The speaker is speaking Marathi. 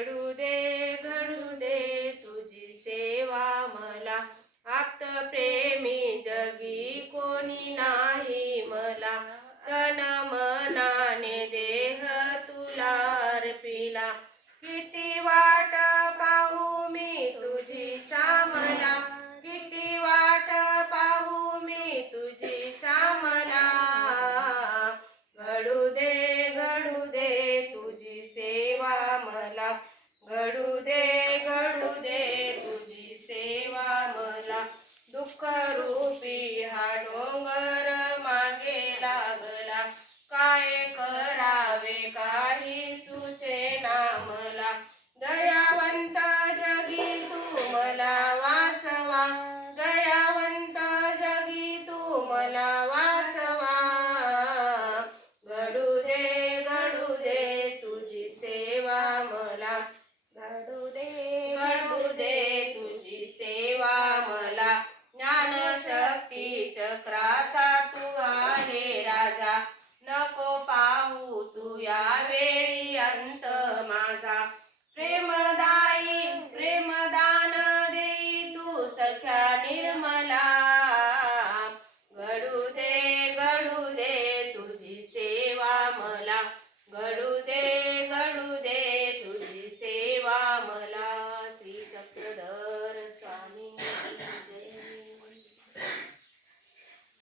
घडू दे घडू दे तुझी सेवा मला. आप्त प्रेमी जगी कोणी नाही मला. तन मनाने देह तुला अर्पिला. किती घडू दे घडू दे तुझी सेवा मला. दुःख रूपी हा डोंगर मागे लागला. काय करावे काय चक्राचा तू आहे राजा. नको पाहू तू या वेळी अंत माझा.